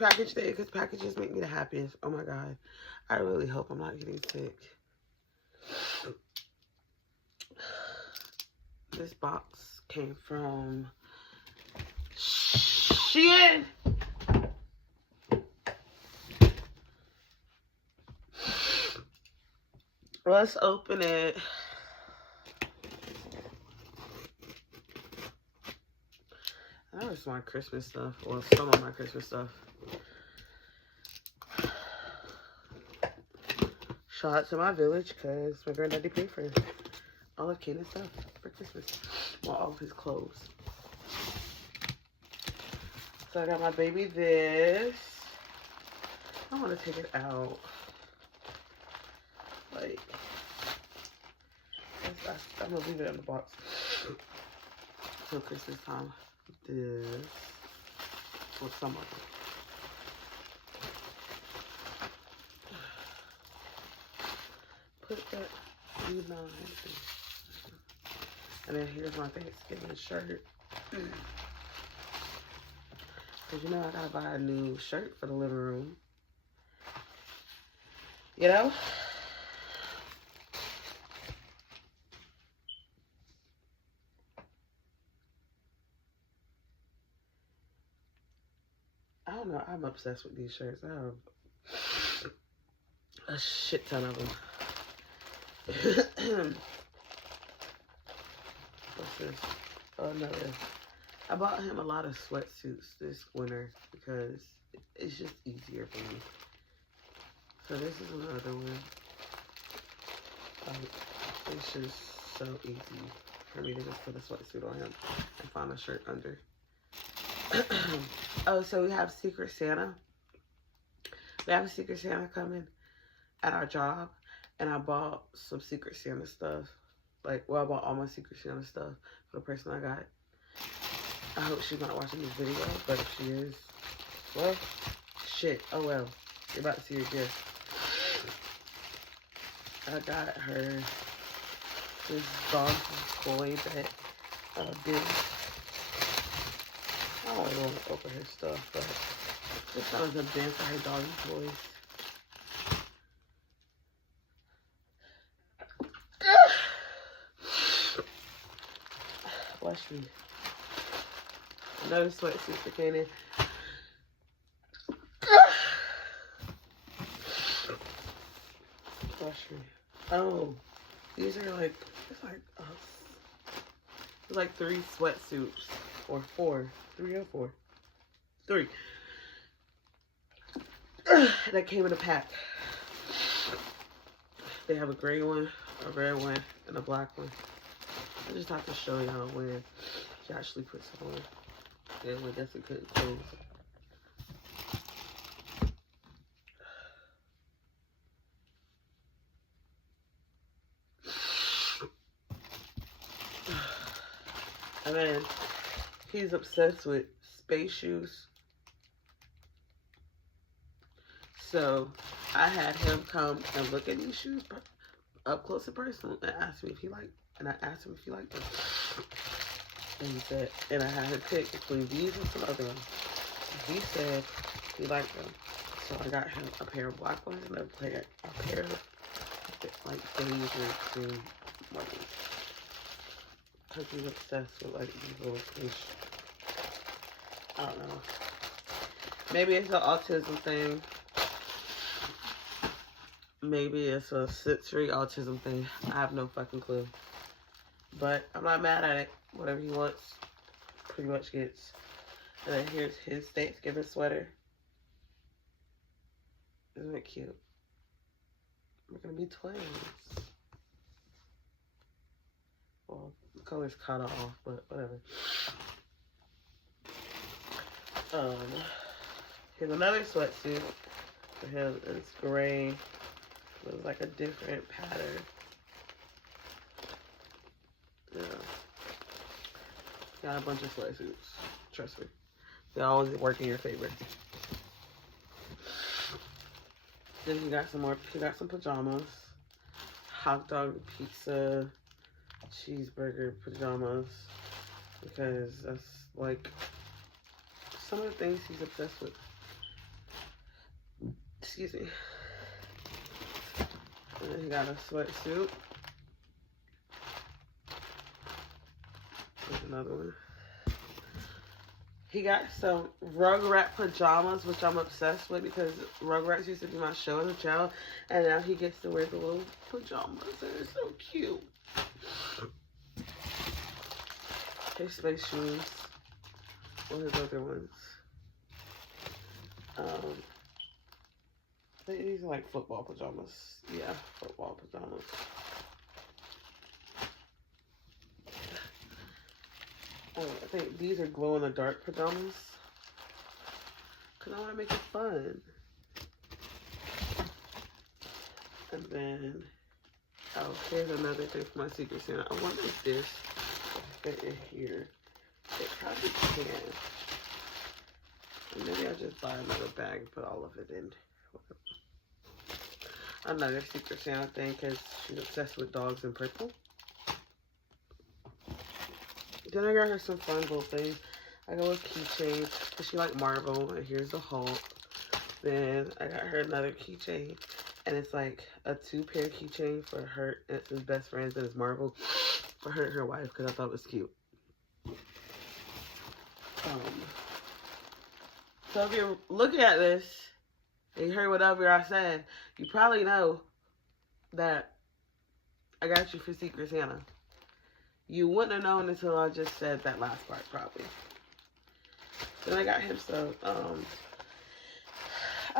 package day because packages make me the happiest. Oh my God. I really hope I'm not getting sick. This box came from shein. Let's open it. That was my Christmas stuff. Well, some of my Christmas stuff. Shout out to my village because my granddaddy paid for all of Kenan's stuff for Christmas. Well, all of his clothes. So I got my baby this. I want to take it out. Like, I'm going to leave it in the box till Christmas time. This. Well, some of it. Put that in my. And then here's my Thanksgiving shirt. Because you know I gotta buy a new shirt for the living room. You know? I don't know. I'm obsessed with these shirts. I have a shit ton of them. What's this? Oh, another. I bought him a lot of sweatsuits this winter because it's just easier for me. So this is another one. It's just so easy for me to just put a sweatsuit on him and find a shirt under. Oh, so we have Secret Santa. We have a Secret Santa coming at our job. And I bought some Secret Santa stuff. Like, well, I bought all my Secret Santa stuff for the person I got. I hope she's not watching this video, but if she is, well, shit. Oh, well. You're about to see her gift. I got her this dog toy that did. I don't really want to open her stuff, but this one is a bin for her doggy toys. Bless me. Another sweatsuit for Kanan. Bless me. Oh, these are like, it's like 3 sweatsuits. Or 4. 3 or 4. 3. That came in a pack. They have a gray one, a red one, and a black one. I just have to show y'all when she actually puts it on. And I guess it couldn't close. And then he's obsessed with space shoes. So I had him come and look at these shoes up close and personal and ask me if he liked. And I asked him if he liked them. And he said, and I had him pick between these and some other ones. And he said he liked them. So I got him a pair of black ones and a pair of like beige or green ones. Because he's obsessed with like these little fish. I don't know. Maybe it's an autism thing. Maybe it's a sensory autism thing. I have no fucking clue. But I'm not mad at it. Whatever he wants, pretty much gets. And then here's his Thanksgiving sweater. Isn't it cute? We're gonna be twins. Well, the color's kind of off, but whatever. Here's another sweatsuit for him. It's gray. It was like a different pattern. Yeah. Got a bunch of sweatsuits. Trust me. They always work in your favor. Then he got some more. He got some pajamas. Hot dog, pizza, cheeseburger pajamas. Because that's like some of the things he's obsessed with. Excuse me. And then he got a sweatsuit. There's another one. He got some Rugrat pajamas, which I'm obsessed with because Rugrats used to be my show as a child, and now he gets to wear the little pajamas, and it's so cute. His space shoes. What are his other ones? I think these are like football pajamas. Yeah, football pajamas. Oh, I think these are glow-in-the-dark pajamas. Because I want to make it fun. And then, oh, here's another thing for my Secret Santa. I wonder if this will fit in here. It probably can. And maybe I'll just buy another bag and put all of it in. Another Secret Santa thing because she's obsessed with dogs in purple. Then I got her some fun little things. I got a keychain because she like Marvel, and here's the Hulk. Then I got her another keychain, and it's like a 2-pair keychain for her and it's his best friends, and it's Marvel for her and her wife because I thought it was cute. So if you're looking at this and you heard whatever I said, you probably know that I got you for Secret Santa. You wouldn't have known until I just said that last part, probably. Then I got him some, I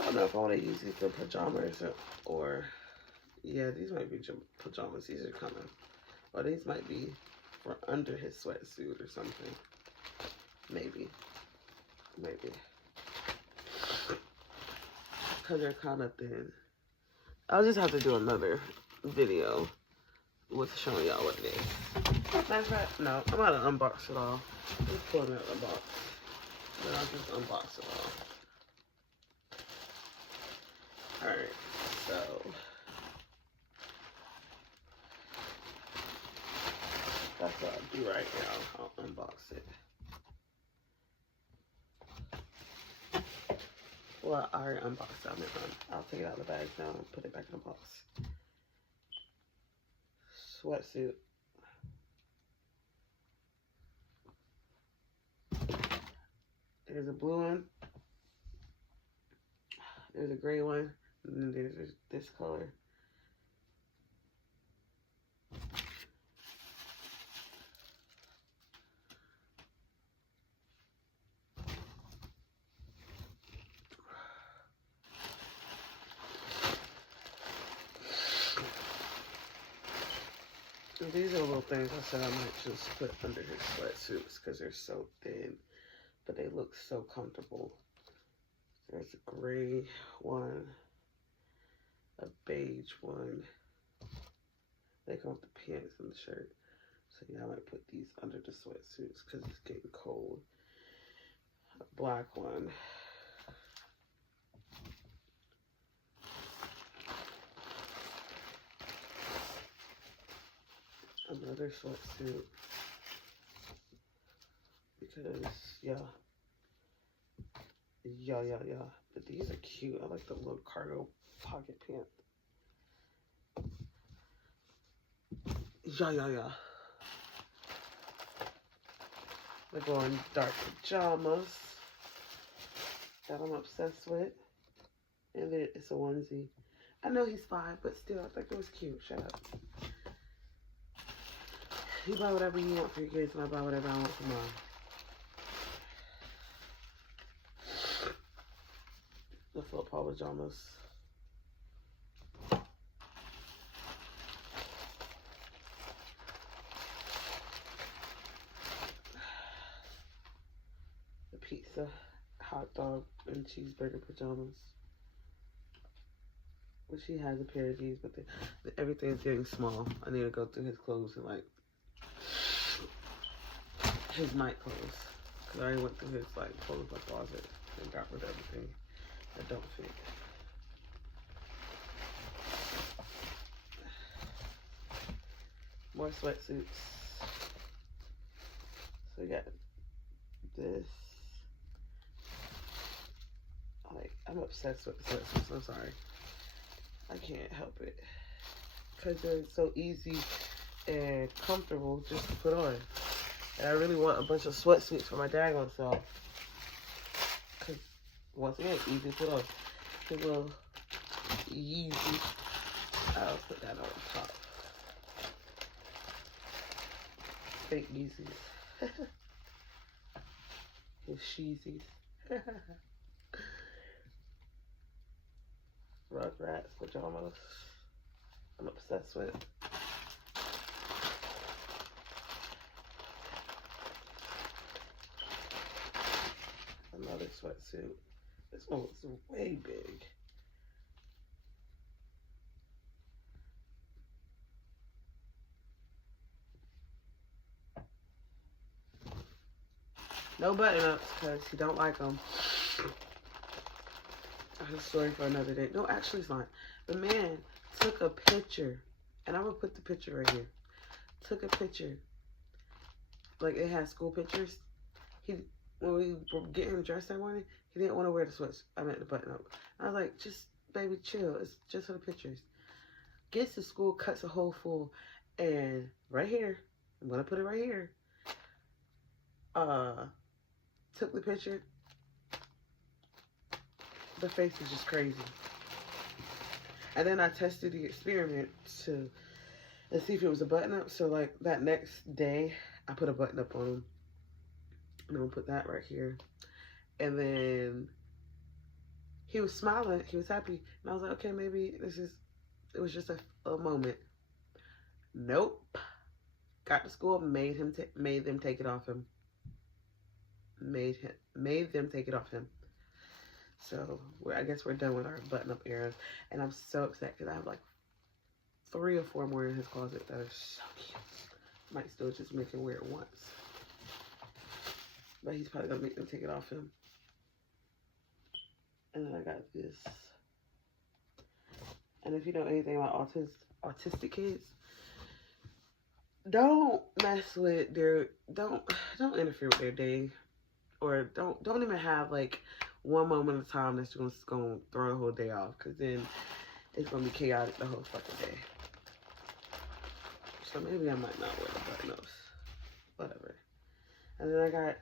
don't know if I want to use these for pajamas or yeah, these might be pajamas. These are kind of, or these might be for under his sweatsuit or something. Maybe. Because they're kind of thin. I'll just have to do another video with showing y'all what it is. Matter of fact, no, I'm about to unbox it all. Just pull it out of the box. Then I'll just unbox it all. Alright, so that's what I'll do right now. I'll unbox it. Well, I already unboxed it. I'll take it out of the bag now and put it back in the box. Sweatsuit. There's a blue one. There's a gray one. And then there's this color. And these are little things I said I might just put under his sweatsuits because they're so thin, but they look so comfortable. There's a gray one, a beige one. They come with the pants and the shirt. So yeah, I might put these under the sweatsuits because it's getting cold. A black one. Another sweatsuit. Because, yeah. But these are cute. I like the little cargo pocket pants. Yeah. They're going dark pajamas that I'm obsessed with. And it's a onesie. I know he's 5, but still, I think it was cute. Shut up. You buy whatever you want for your kids, and I buy whatever I want for mine. The football pajamas. The pizza, hot dog, and cheeseburger pajamas. Well, she has a pair of these, but everything's getting small. I need to go through his clothes and like his night clothes. Cause I already went through his like clothes closet and got rid of everything that don't fit. More sweatsuits. So we got this. I'm obsessed with the sweatsuits. I'm sorry. I can't help it. Because they're so easy and comfortable just to put on. And I really want a bunch of sweatsuits for my daggone self. Because, once again, easy to put on. A little easy. I'll put that on top. Fake Yeezys. His Sheezys. Rugrats pajamas. I'm obsessed with. Another sweatsuit. This one looks way big. No button-ups because he don't like them. That's a story for another day. No, actually it's not. The man took a picture, and I'm going to put the picture right here. Took a picture. Like, it had school pictures. When we were getting him dressed that morning, he didn't want to wear the sweats. I meant the button-up. I was like, just, baby, chill. It's just for the pictures. Gets to school, cuts a hole full, and right here, I'm going to put it right here. Took the picture. The face is just crazy. And then I tested the experiment to see if it was a button up. So like that next day, I put a button up on him. I'm gonna put that right here. And then he was smiling. He was happy. And I was like, okay, maybe it was just a moment. Nope. Got to school, made them take it off him. Made them take it off him. So I guess we're done with our button-up era, and I'm so excited because I have like 3 or 4 more in his closet that are so cute. Might still just make him wear it once, but he's probably gonna make them take it off him. And then I got this. And if you know anything about autistic kids, don't mess with don't interfere with their day, or don't even have like one moment of time that's just gonna throw the whole day off, because then it's gonna be chaotic the whole fucking day. So maybe I might not wear the button-ups. Whatever. And then I got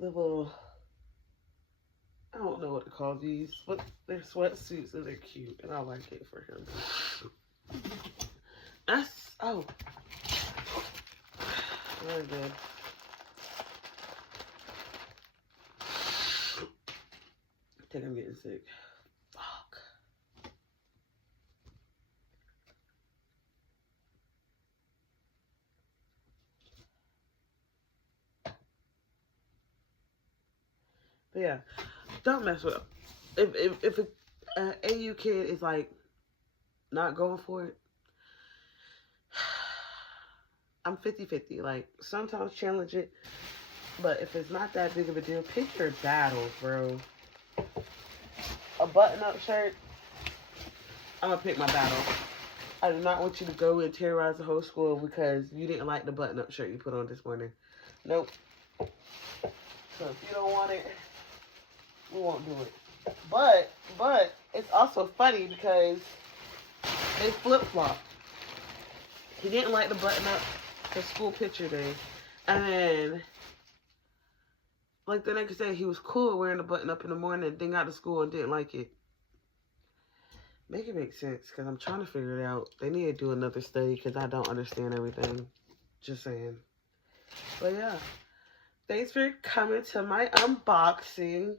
the little, I don't know what to call these, but they're sweatsuits and they're cute, and I like it for him. Oh, very good. I think I'm getting sick. Fuck. But yeah, don't mess with it. If an AU kid is like not going for it, I'm 50-50. Like, sometimes challenge it, but if it's not that big of a deal, pick your battles, bro. A button-up shirt, I'm gonna pick my battle. I do not want you to go and terrorize the whole school because you didn't like the button-up shirt you put on this morning. Nope. So if you don't want it, we won't do it. But it's also funny because they flip-flop. He didn't like the button-up for school picture day, and then like the next day he was cool wearing the button-up in the morning, then got to school and didn't like it. Make it make sense, because I'm trying to figure it out. They need to do another study because I don't understand everything. Just saying. But yeah. Thanks for coming to my unboxing.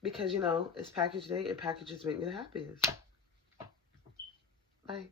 Because, you know, it's package day and packages make me the happiest. Bye.